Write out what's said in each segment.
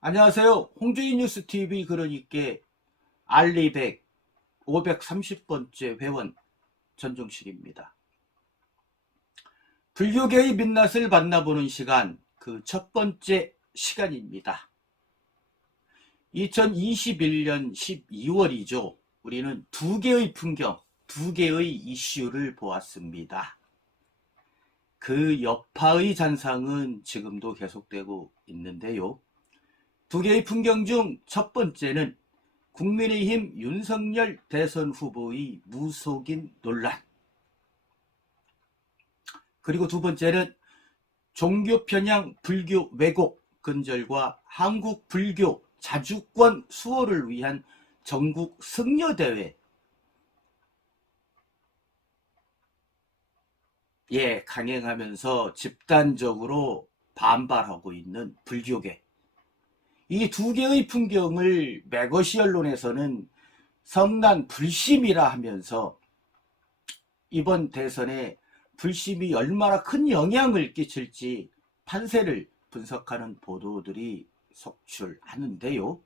안녕하세요. 홍주희 뉴스TV 그러니까 알리백 530번째 회원 전종식입니다. 불교계의 민낯을 만나보는 시간, 그 첫 번째 시간입니다. 2021년 12월이죠. 우리는 두 개의 풍경, 두 개의 이슈를 보았습니다. 그 여파의 잔상은 지금도 계속되고 있는데요. 두 개의 풍경 중 첫 번째는 국민의힘 윤석열 대선 후보의 무속인 논란, 그리고 두 번째는 종교 편향 불교 왜곡 근절과 한국 불교 자주권 수호를 위한 전국 승려대회, 강행하면서 집단적으로 반발하고 있는 불교계, 이 두 개의 풍경을 매거시 언론에서는 성난 불심이라 하면서 이번 대선에 불심이 얼마나 큰 영향을 끼칠지 판세를 분석하는 보도들이 속출하는데요.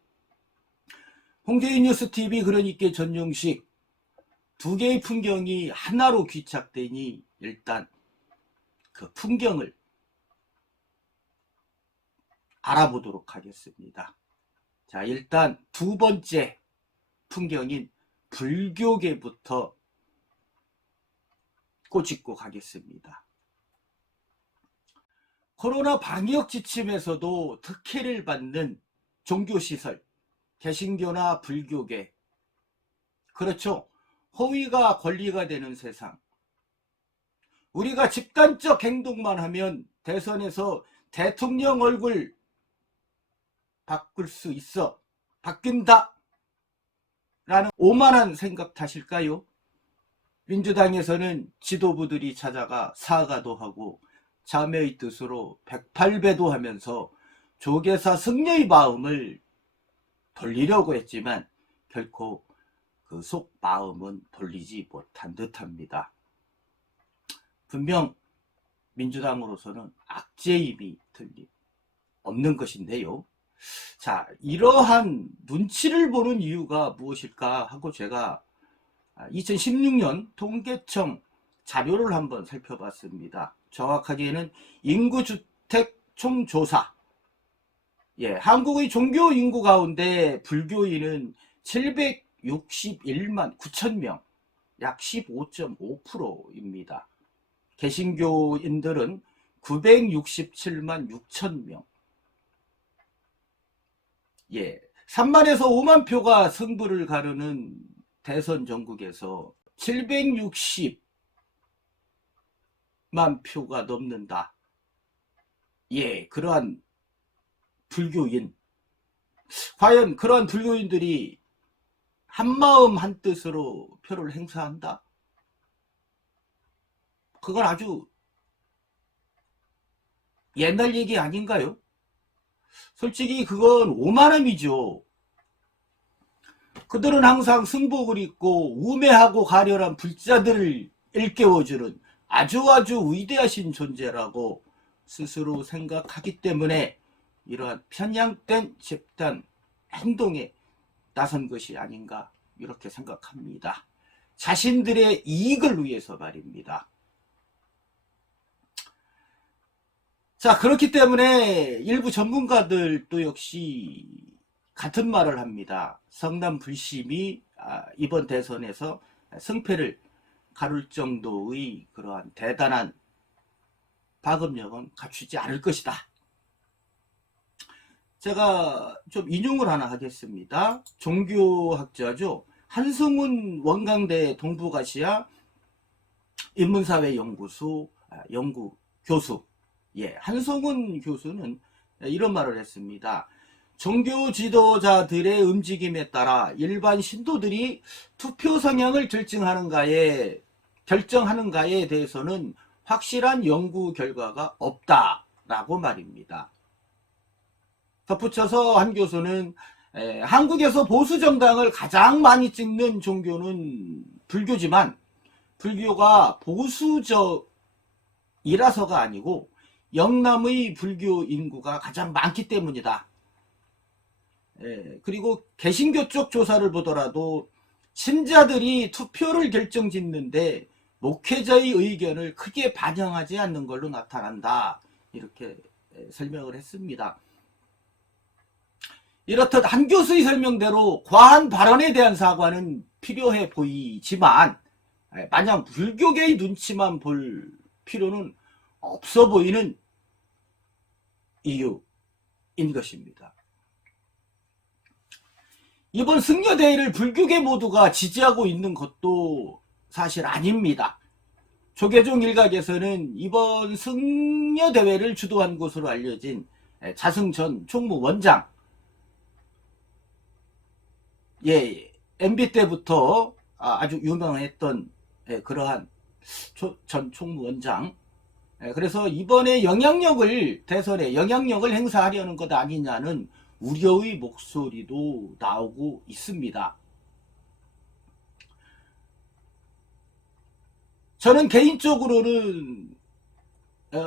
홍대희 뉴스TV 그러니까 전용식, 두 개의 풍경이 하나로 귀착되니 일단 그 풍경을 알아보도록 하겠습니다. 자, 일단 두 번째 풍경인 불교계부터 꼬집고 가겠습니다. 코로나 방역 지침에서도 특혜를 받는 종교시설, 개신교나 불교계, 그렇죠. 허위가 권리가 되는 세상. 우리가 집단적 행동만 하면 대선에서 대통령 얼굴 바꿀 수 있어, 바뀐다 라는 오만한 생각 탓일까요? 민주당에서는 지도부들이 찾아가 사과도 하고 자매의 뜻으로 108배도 하면서 조계사 승려의 마음을 돌리려고 했지만 결코 그 속 마음은 돌리지 못한 듯합니다. 분명 민주당으로서는 악재임이 틀림없는 것인데요. 자, 이러한 눈치를 보는 이유가 무엇일까 하고 제가 2016년 통계청 자료를 한번 살펴봤습니다. 정확하게는 인구주택 총조사. 한국의 종교 인구 가운데 불교인은 761만 9천 명, 약 15.5%입니다. 개신교인들은 967만 6천 명. 3만에서 5만 표가 승부를 가르는 대선 전국에서 760만 표가 넘는다. 그러한 불교인, 과연 그러한 불교인들이 한마음 한뜻으로 표를 행사한다? 그건 아주 옛날 얘기 아닌가요? 솔직히 그건 오만함이죠. 그들은 항상 승복을 입고 우매하고 가련한 불자들을 일깨워주는 아주 위대하신 존재라고 스스로 생각하기 때문에 이러한 편향된 집단 행동에 나선 것이 아닌가 이렇게 생각합니다. 자신들의 이익을 위해서 말입니다. 자, 그렇기 때문에 일부 전문가들도 역시 같은 말을 합니다. 성남 불심이 이번 대선에서 승패를 가를 정도의 그러한 대단한 파급력은 갖추지 않을 것이다. 제가 좀 인용을 하나 하겠습니다. 종교학자죠. 한승훈 원광대 동북아시아 인문사회연구소 연구교수, 한승훈 교수는 이런 말을 했습니다. 종교 지도자들의 움직임에 따라 일반 신도들이 투표 성향을 결정하는가에 대해서는 확실한 연구 결과가 없다라고 말입니다. 덧붙여서 한 교수는 한국에서 보수 정당을 가장 많이 찍는 종교는 불교지만 불교가 보수적이라서가 아니고 영남의 불교 인구가 가장 많기 때문이다. 그리고 개신교 쪽 조사를 보더라도 신자들이 투표를 결정짓는데 목회자의 의견을 크게 반영하지 않는 걸로 나타난다. 이렇게 설명을 했습니다. 이렇듯 한 교수의 설명대로 과한 발언에 대한 사과는 필요해 보이지만 마냥 불교계의 눈치만 볼 필요는 없어 보이는 이유인 것입니다. 이번 승려대회를 불교계 모두가 지지하고 있는 것도 사실 아닙니다. 조계종 일각에서는 이번 승려대회를 주도한 것으로 알려진 자승 전 총무원장, MB 때부터 아주 유명했던 그러한 전 총무원장, 그래서 이번에 대선에 영향력을 행사하려는 것 아니냐는 우려의 목소리도 나오고 있습니다. 저는 개인적으로는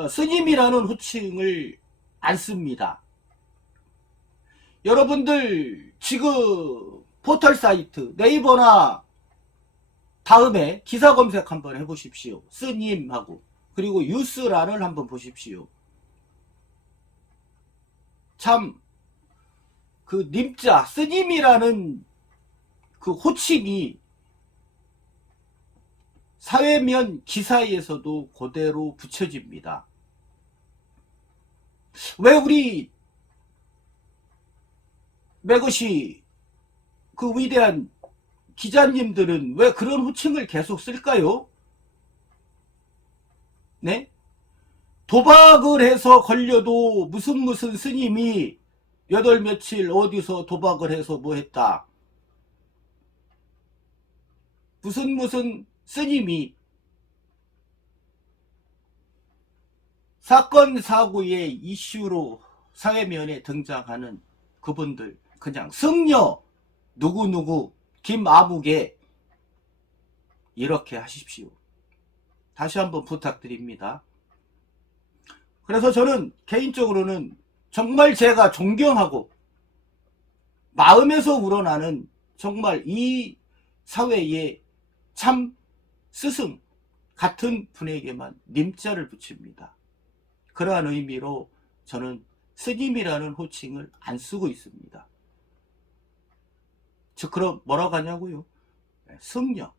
스님이라는 호칭을 안 씁니다. 여러분들 지금 포털 사이트 네이버나 다음에 기사 검색 한번 해보십시오. 스님하고. 그리고 뉴스란을 한번 보십시오. 참 그 님자 스님이라는 그 호칭이 사회면 기사에서도 그대로 붙여집니다. 왜 우리 매것이 그 위대한 기자님들은 왜 그런 호칭을 계속 쓸까요? 네? 도박을 해서 걸려도 무슨 스님이 8 며칠 어디서 도박을 해서 뭐 했다. 무슨 스님이 사건 사고의 이슈로 사회면에 등장하는 그분들 그냥 승려 누구누구 김아무개 이렇게 하십시오. 다시 한번 부탁드립니다. 그래서 저는 개인적으로는 정말 제가 존경하고 마음에서 우러나는 정말 이 사회의 참 스승 같은 분에게만 님자를 붙입니다. 그러한 의미로 저는 스님이라는 호칭을 안 쓰고 있습니다. 즉 그럼 뭐라고 하냐고요? 승려.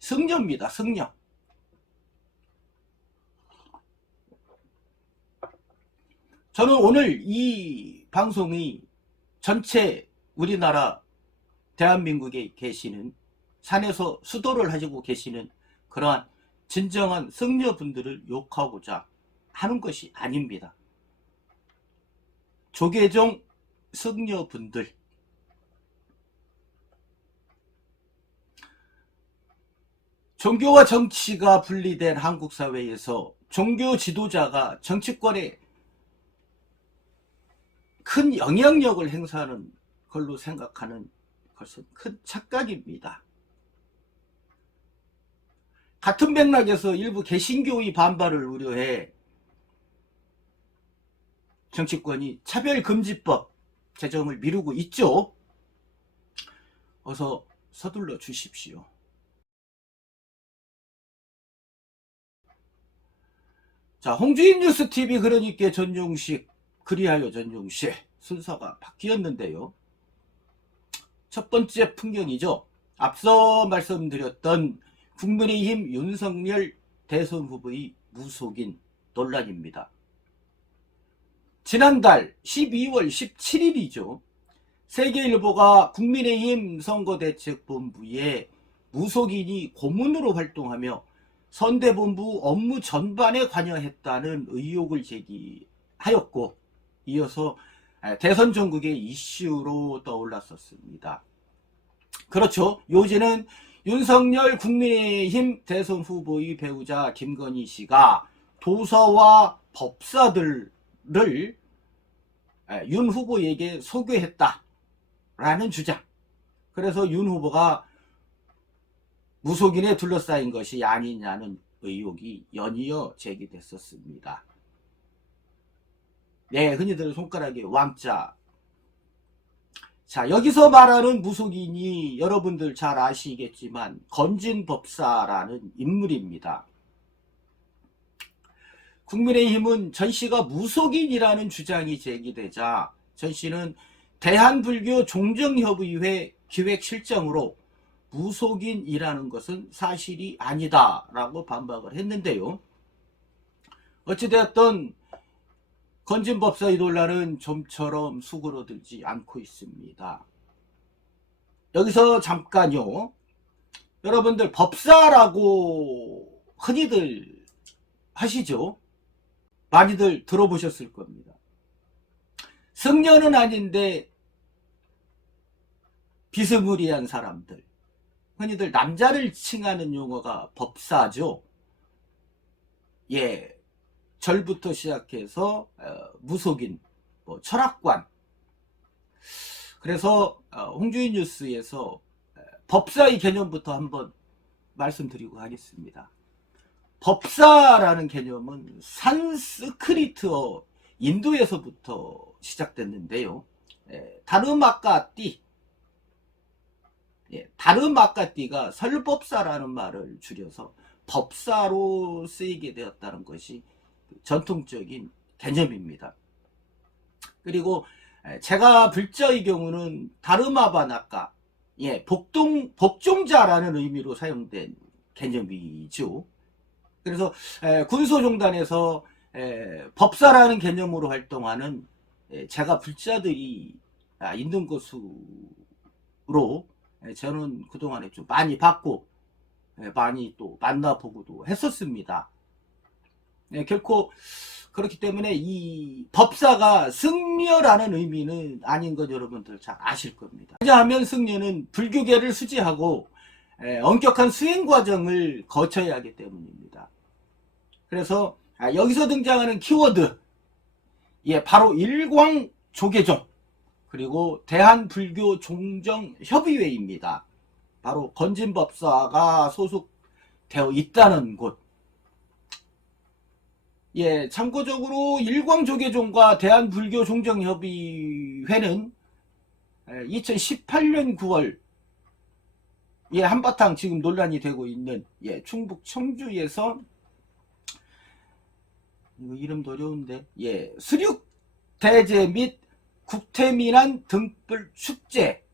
승려입니다. 승려. 저는 오늘 이 방송이 전체 우리나라 대한민국에 계시는 산에서 수도를 하시고 계시는 그러한 진정한 승려분들을 욕하고자 하는 것이 아닙니다. 조계종 승려분들, 종교와 정치가 분리된 한국 사회에서 종교 지도자가 정치권에 큰 영향력을 행사하는 걸로 생각하는 것은 큰 착각입니다. 같은 맥락에서 일부 개신교의 반발을 우려해 정치권이 차별금지법 제정을 미루고 있죠. 어서 서둘러 주십시오. 자, 홍주인 뉴스TV 그러니까 전용식 그리하여 전용식 순서가 바뀌었는데요. 첫 번째 풍경이죠. 앞서 말씀드렸던 국민의힘 윤석열 대선 후보의 무속인 논란입니다. 지난달 12월 17일이죠. 세계일보가 국민의힘 선거대책본부에 무속인이 고문으로 활동하며 선대본부 업무 전반에 관여했다는 의혹을 제기하였고 이어서 대선 전국의 이슈로 떠올랐었습니다. 그렇죠. 요즘은 윤석열 국민의힘 대선 후보의 배우자 김건희 씨가 도서와 법사들을 윤 후보에게 소개했다라는 주장. 그래서 윤 후보가 무속인에 둘러싸인 것이 아니냐는 의혹이 연이어 제기됐었습니다. 네, 흔히들 손가락에 왕자 자, 여기서 말하는 무속인이 여러분들 잘 아시겠지만 건진법사라는 인물입니다. 국민의힘은 전 씨가 무속인이라는 주장이 제기되자 전 씨는 대한불교 종정협의회 기획실장으로 무속인이라는 것은 사실이 아니다라고 반박을 했는데요. 어찌되었든 건진법사의 논란은 좀처럼 수그러들지 않고 있습니다. 여기서 잠깐요. 여러분들 법사라고 흔히들 하시죠? 많이들 들어보셨을 겁니다. 승려는 아닌데 비스무리한 사람들, 흔히들 남자를 칭하는 용어가 법사죠. 예, 절부터 시작해서 무속인, 철학관. 그래서 홍주인 뉴스에서 법사의 개념부터 한번 말씀드리고 하겠습니다. 법사라는 개념은 산스크리트어 인도에서부터 시작됐는데요. 다르마카띠, 다르마카띠가 설법사라는 말을 줄여서 법사로 쓰이게 되었다는 것이 전통적인 개념입니다. 그리고 제가 불자의 경우는 다르마바나카, 복종자라는 의미로 사용된 개념이죠. 그래서 군소종단에서 법사라는 개념으로 활동하는 제가 불자들이 있는 것으로 저는 그동안에 좀 많이 봤고 많이 또 만나보고도 했었습니다. 결코 그렇기 때문에 이 법사가 승려라는 의미는 아닌 것 여러분들 잘 아실 겁니다. 왜냐하면 승려는 불교계를 수지하고 엄격한 수행 과정을 거쳐야 하기 때문입니다. 그래서 여기서 등장하는 키워드, 바로 일광조계종 그리고 대한불교종정협의회입니다. 바로 건진법사가 소속되어 있다는 곳. 참고적으로 일광조계종과 대한불교종정협의회는 2018년 9월 한바탕 지금 논란이 되고 있는 충북 청주에서 이거 이름도 어려운데 수륙대제 및 국태민안 등불 축제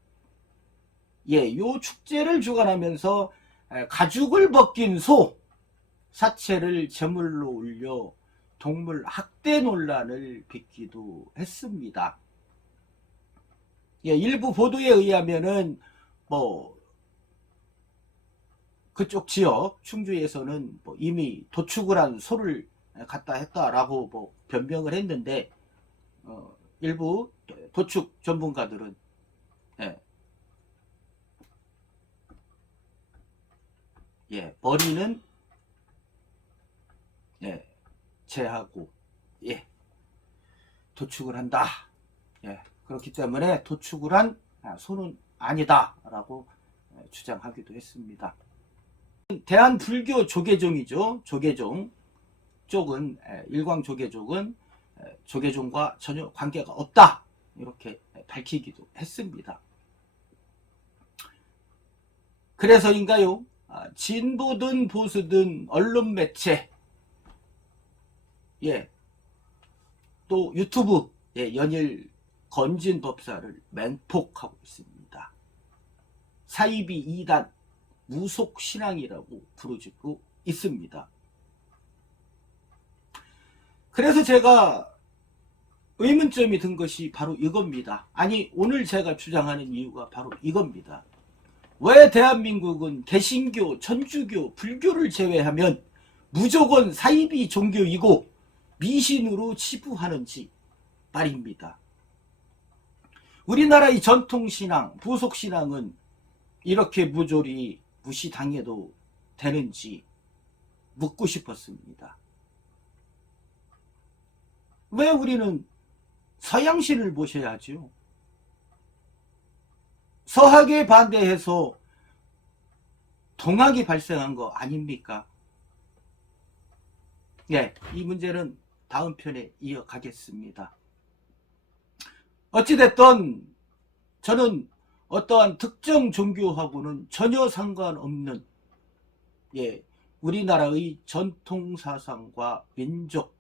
요 축제를 주관하면서 가죽을 벗긴 소 사체를 제물로 올려 동물 학대 논란을 빚기도 했습니다. 일부 보도에 의하면은 그쪽 지역 충주에서는 이미 도축을 한 소를 갖다 했다라고 변명을 했는데 일부 도축 전문가들은 머리는 제하고 도축을 한다. 그렇기 때문에 도축을 한 소는 아니다 라고 주장하기도 했습니다. 대한불교 조계종이죠. 조계종 쪽은 일광조계종은 조계종과 전혀 관계가 없다 이렇게 밝히기도 했습니다. 그래서인가요? 진보든 보수든 언론 매체 또 유튜브 연일 건진법사를 맹폭하고 있습니다. 사이비 2단 무속신앙이라고 부르짖고 있습니다. 그래서 제가 의문점이 든 것이 바로 이겁니다. 아니 오늘 제가 주장하는 이유가 바로 이겁니다. 왜 대한민국은 개신교, 천주교, 불교를 제외하면 무조건 사이비 종교이고 미신으로 치부하는지 말입니다. 우리나라의 전통신앙, 부속신앙은 이렇게 무조리 무시당해도 되는지 묻고 싶었습니다. 왜 우리는 서양신을 모셔야죠? 서학에 반대해서 동학이 발생한 거 아닙니까? 이 문제는 다음 편에 이어가겠습니다. 어찌됐든 저는 어떠한 특정 종교하고는 전혀 상관없는, 예, 우리나라의 전통 사상과 민족,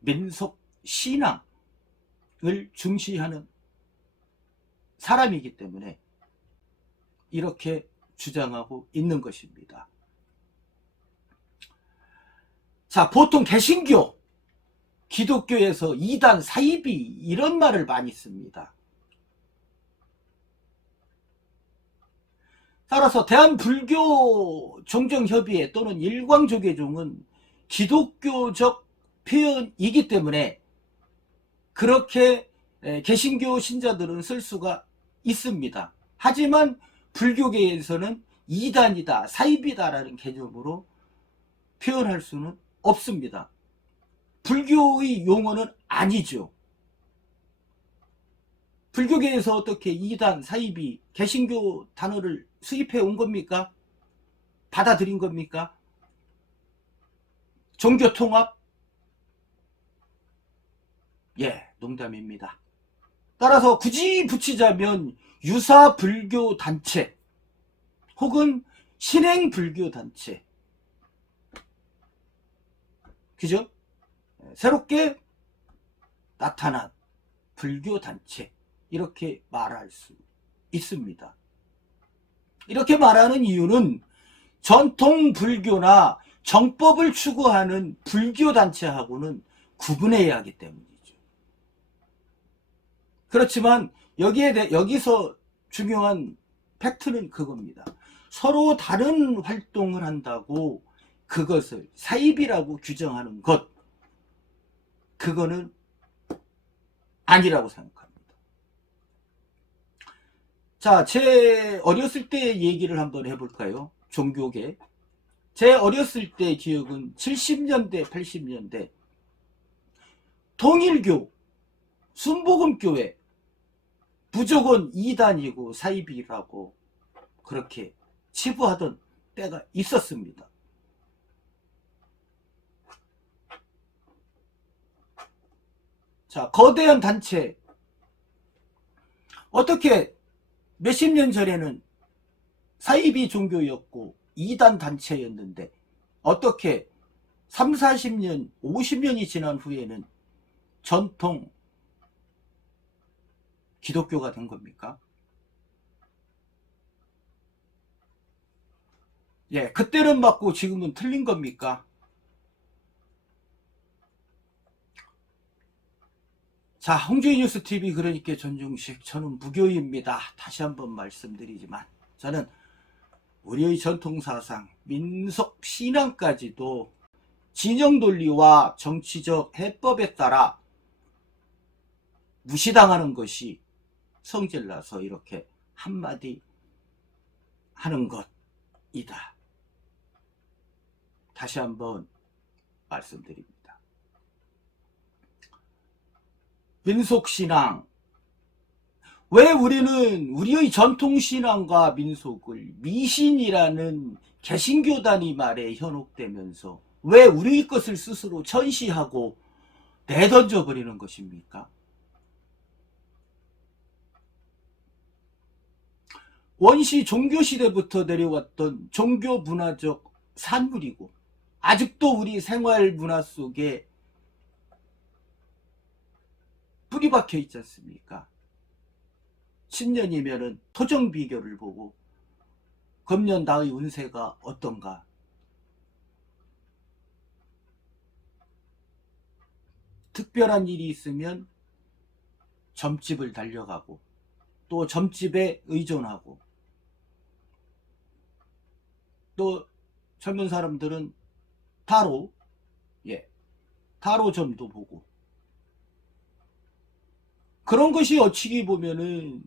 민속 신앙을 중시하는 사람이기 때문에 이렇게 주장하고 있는 것입니다. 자, 보통 개신교, 기독교에서 이단, 사이비 이런 말을 많이 씁니다. 따라서 대한불교 종정협의회 또는 일광조계종은 기독교적 표현이기 때문에 그렇게 개신교 신자들은 쓸 수가 있습니다. 하지만 불교계에서는 이단이다, 사이비다라는 개념으로 표현할 수는 없습니다. 불교의 용어는 아니죠. 불교계에서 어떻게 이단, 사이비, 개신교 단어를 수입해 온 겁니까? 받아들인 겁니까? 종교통합? 예, 농담입니다. 따라서 굳이 붙이자면 유사불교단체 혹은 신행불교단체, 그죠? 새롭게 나타난 불교단체, 이렇게 말할 수 있습니다. 이렇게 말하는 이유는 전통 불교나 정법을 추구하는 불교단체하고는 구분해야 하기 때문이죠. 그렇지만 여기서 중요한 팩트는 그겁니다. 서로 다른 활동을 한다고 그것을 사입이라고 규정하는 것, 그거는 아니라고 생각합니다. 자, 제 어렸을 때 얘기를 한번 해볼까요? 종교계. 제 어렸을 때 기억은 70년대, 80년대 통일교, 순복음교회 무조건 이단이고 사이비라고 그렇게 치부하던 때가 있었습니다. 자, 거대한 단체, 어떻게 몇십 년 전에는 사이비 종교였고 이단 단체였는데 어떻게 3, 40년, 50년이 지난 후에는 전통 기독교가 된 겁니까? 예, 그때는 맞고 지금은 틀린 겁니까? 자, 홍주희 뉴스TV 그러니까 전중식, 저는 무교입니다. 다시 한번 말씀드리지만 저는 우리의 전통사상, 민속 신앙까지도 진영 논리와 정치적 해법에 따라 무시당하는 것이 성질나서 이렇게 한마디 하는 것이다. 다시 한번 말씀드립니다. 민속신앙, 왜 우리는 우리의 전통신앙과 민속을 미신이라는 개신교단이 말에 현혹되면서 왜 우리의 것을 스스로 천시하고 내던져 버리는 것입니까? 원시 종교시대부터 내려왔던 종교문화적 산물이고 아직도 우리 생활문화 속에 뿌리 박혀 있지 않습니까? 신년이면은 토정 비결을 보고 금년 나의 운세가 어떤가, 특별한 일이 있으면 점집을 달려가고 또 점집에 의존하고 또 젊은 사람들은 타로, 예, 타로점도 보고, 그런 것이 어찌 보면은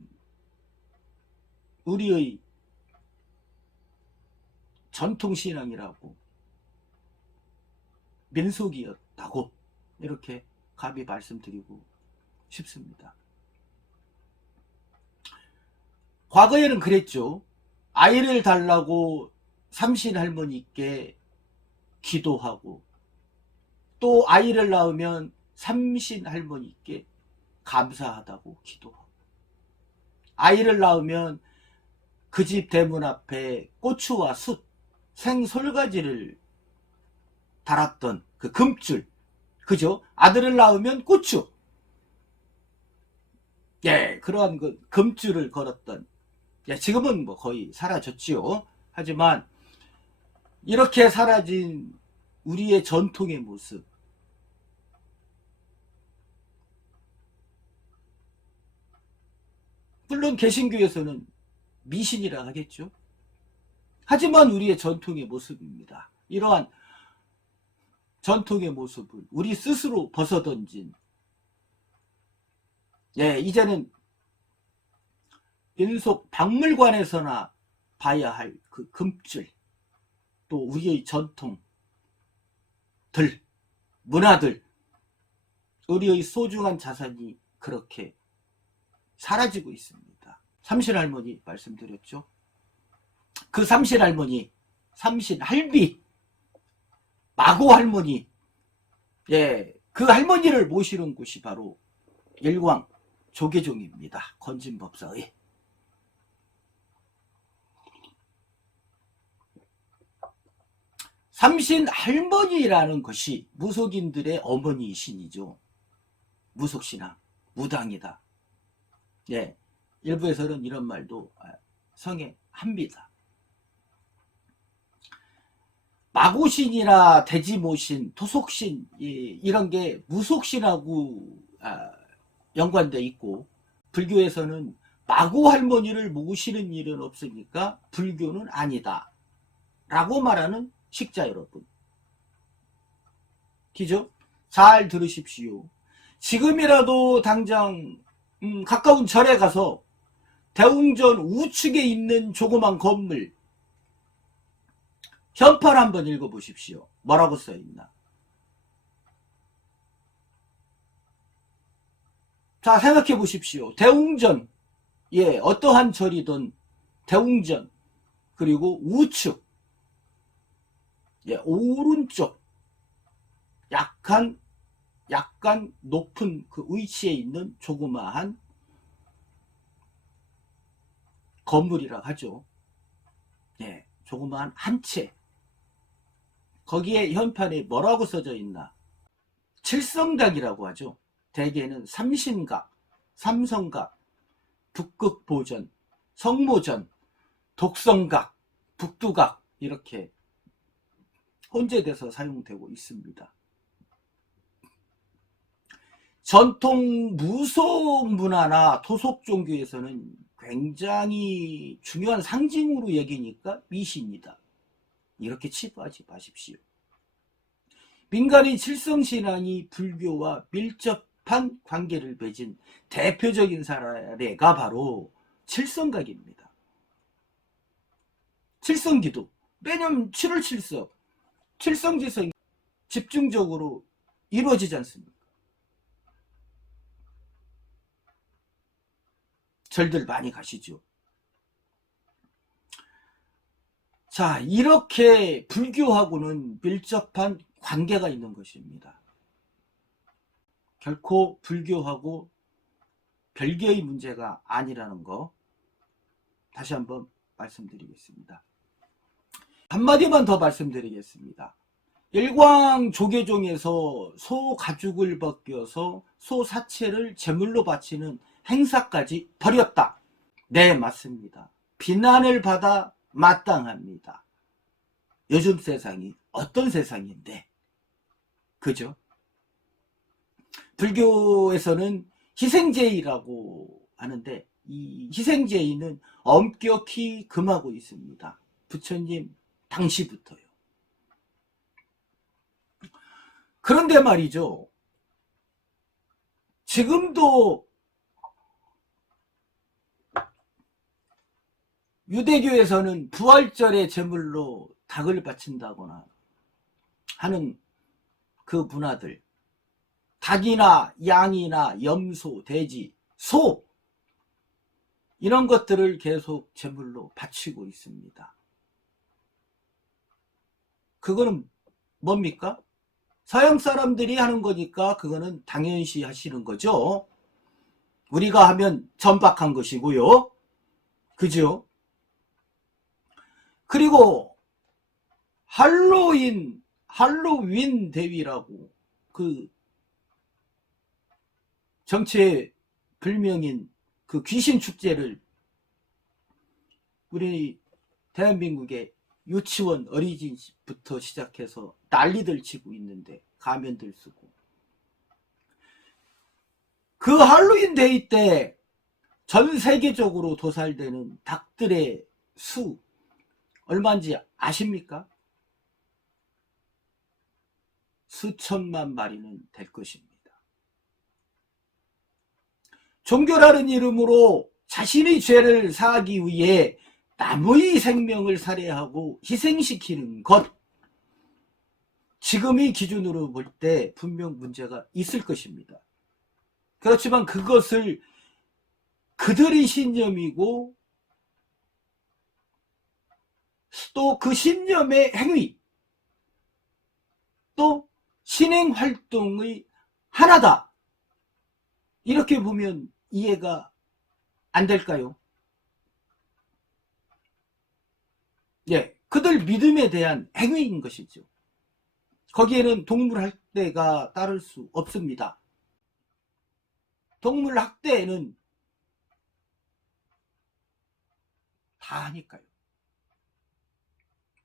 우리의 전통신앙이라고, 민속이었다고 이렇게 감히 말씀드리고 싶습니다. 과거에는 그랬죠. 아이를 달라고 삼신 할머니께 기도하고 또 아이를 낳으면 삼신 할머니께 감사하다고 기도하고, 아이를 낳으면 그 집 대문 앞에 고추와 숯, 생솔가지를 달았던 그 금줄, 그죠? 아들을 낳으면 고추, 예, 그러한 그 금줄을 걸었던, 예, 지금은 뭐 거의 사라졌지요. 하지만 이렇게 사라진 우리의 전통의 모습, 물론 개신교에서는 미신이라 하겠죠. 하지만 우리의 전통의 모습입니다. 이러한 전통의 모습을 우리 스스로 벗어던진, 예, 이제는 민속 박물관에서나 봐야 할 그 금줄, 또 우리의 전통들, 문화들, 우리의 소중한 자산이 그렇게 사라지고 있습니다. 삼신할머니 말씀드렸죠. 그 삼신할머니, 삼신할비, 마고할머니, 예, 그 할머니를 모시는 곳이 바로 일광 조계종입니다. 건진법사의. 삼신할머니라는 것이 무속인들의 어머니이신이죠. 무속신앙, 무당이다. 예, 일부에서는 이런 말도 성행합니다. 마고신이나 대지모신, 토속신, 이런 게 무속신하고 연관되어 있고, 불교에서는 마고할머니를 모시는 일은 없으니까 불교는 아니다 라고 말하는 식자 여러분, 기죠? 잘 들으십시오. 지금이라도 당장 가까운 절에 가서 대웅전 우측에 있는 조그만 건물 현판 한번 읽어보십시오. 뭐라고 써있나? 자, 생각해 보십시오. 대웅전, 예, 어떠한 절이든 대웅전, 그리고 우측, 예, 오른쪽 약간 높은 그 위치에 있는 조그마한 건물이라 하죠. 예, 조그마한 한 채. 거기에 현판에 뭐라고 써져 있나? 칠성각이라고 하죠. 대개는 삼신각, 삼성각, 북극보전, 성모전, 독성각, 북두각 이렇게 혼재돼서 사용되고 있습니다. 전통 무속 문화나 토속 종교에서는 굉장히 중요한 상징으로 여기니까 미신이다, 이렇게 치부하지 마십시오. 민간인 칠성신앙이 불교와 밀접한 관계를 맺은 대표적인 사례가 바로 칠성각입니다. 칠성기도, 매년 7월 7석 칠성지성이 집중적으로 이루어지지 않습니까? 절들 많이 가시죠. 자, 이렇게 불교하고는 밀접한 관계가 있는 것입니다. 결코 불교하고 별개의 문제가 아니라는 거 다시 한번 말씀드리겠습니다. 한마디만 더 말씀드리겠습니다. 일광 조계종에서 소 가죽을 벗겨서 소 사체를 제물로 바치는 행사까지 벌였다. 네, 맞습니다. 비난을 받아 마땅합니다. 요즘 세상이 어떤 세상인데, 그죠? 불교에서는 희생제의라고 하는데, 이 희생제의는 엄격히 금하고 있습니다. 부처님 당시부터요. 그런데 말이죠, 지금도 유대교에서는 부활절의 제물로 닭을 바친다거나 하는 그 문화들, 닭이나 양이나 염소, 돼지, 소, 이런 것들을 계속 제물로 바치고 있습니다. 그거는 뭡니까? 서양 사람들이 하는 거니까 그거는 당연시 하시는 거죠. 우리가 하면 전박한 것이고요. 그죠? 그리고 할로윈 대위라고 그 정체의 불명인 그 귀신 축제를 우리 대한민국의 유치원 어린이집부터 시작해서 난리들 치고 있는데 가면들 쓰고 그 할로윈 데이 때 전 세계적으로 도살되는 닭들의 수 얼마인지 아십니까? 수천만 마리는 될 것입니다. 종교라는 이름으로 자신의 죄를 사하기 위해 남의 생명을 살해하고 희생시키는 것, 지금의 기준으로 볼 때 분명 문제가 있을 것입니다. 그렇지만 그것을 그들의 신념이고 또 그 신념의 행위, 또 신행활동의 하나다, 이렇게 보면 이해가 안 될까요? 예, 그들 믿음에 대한 행위인 것이죠. 거기에는 동물학대가 따를 수 없습니다. 동물학대는 다 하니까요.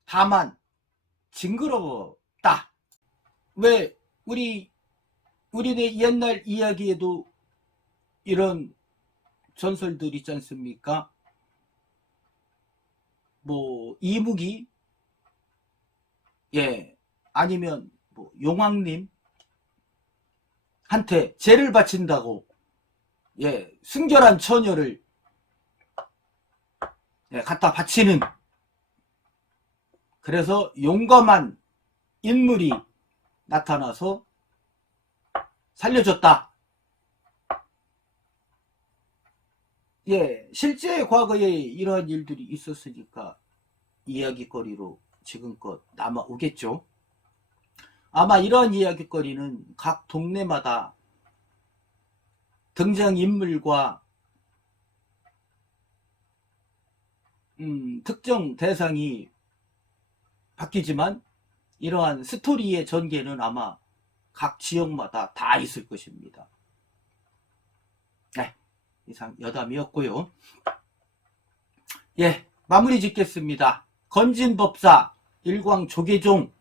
다만 징그러웠다. 왜 우리네 옛날 이야기에도 이런 전설들 있지 않습니까? 뭐 이무기, 예, 아니면 뭐 용왕님 한테 죄를 바친다고, 예, 순결한 처녀를, 예, 갖다 바치는, 그래서 용감한 인물이 나타나서 살려줬다. 예, 실제 과거에 이러한 일들이 있었으니까 이야기거리로 지금껏 남아오겠죠. 아마 이러한 이야기거리는 각 동네마다 등장인물과 특정 대상이 바뀌지만 이러한 스토리의 전개는 아마 각 지역마다 다 있을 것입니다. 네, 이상 여담이었고요. 예, 마무리 짓겠습니다. 건진법사 일광조계종,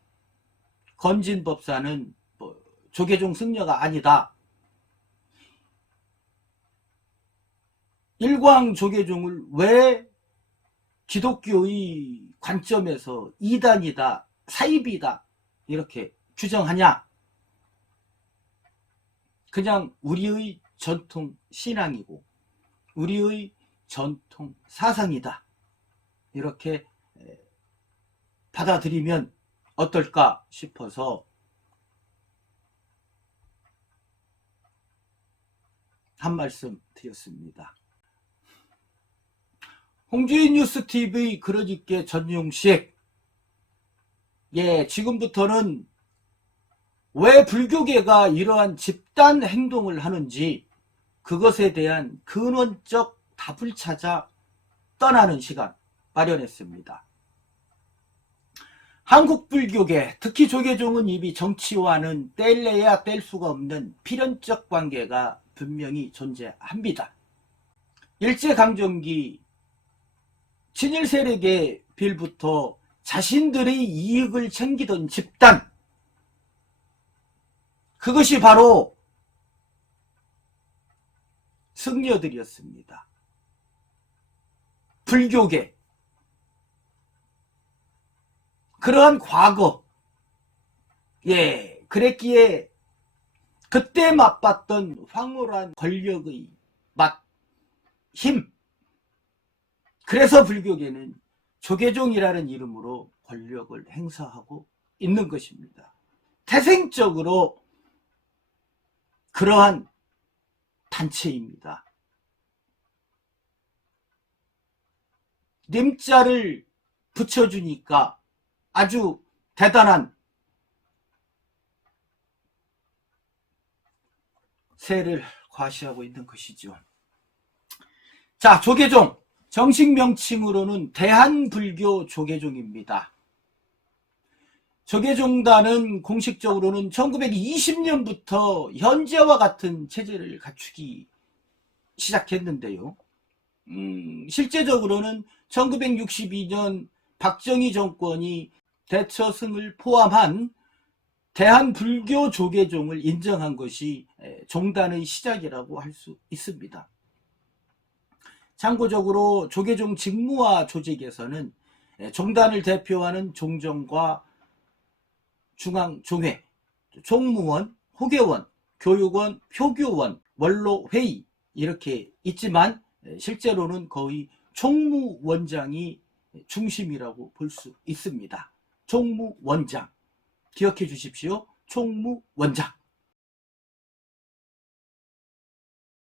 건진법사는 뭐 조계종 승려가 아니다. 일광조계종을 왜 기독교의 관점에서 이단이다, 사입이다 이렇게 규정하냐? 그냥 우리의 전통 신앙이고 우리의 전통 사상이다, 이렇게 받아들이면 어떨까 싶어서 한 말씀 드렸습니다. 홍주인 뉴스TV 그러니께 전용식, 예, 지금부터는 왜 불교계가 이러한 집단 행동을 하는지 그것에 대한 근원적 답을 찾아 떠나는 시간 마련했습니다. 한국 불교계, 특히 조계종은 이미 정치와는 뗄래야 뗄 수가 없는 필연적 관계가 분명히 존재합니다. 일제강점기 친일 세력의 빌부터 자신들의 이익을 챙기던 집단, 그것이 바로 승려들이었습니다. 불교계, 그러한 과거, 예, 그랬기에 그때 맛봤던 황홀한 권력의 맛, 힘, 그래서 불교계는 조계종이라는 이름으로 권력을 행사하고 있는 것입니다. 태생적으로 그러한 단체입니다. 님자를 붙여주니까 아주 대단한 세를 과시하고 있는 것이죠. 자, 조계종 정식 명칭으로는 대한불교조계종입니다. 조계종단은 공식적으로는 1920년부터 현재와 같은 체제를 갖추기 시작했는데요. 실제적으로는 1962년 박정희 정권이 대처승을 포함한 대한불교조계종을 인정한 것이 종단의 시작이라고 할 수 있습니다. 참고적으로 조계종 직무와 조직에서는 종단을 대표하는 종정과 중앙종회, 총무원, 호계원, 교육원, 표교원, 원로회의 이렇게 있지만 실제로는 거의 총무원장이 중심이라고 볼 수 있습니다. 총무원장 기억해 주십시오. 총무원장.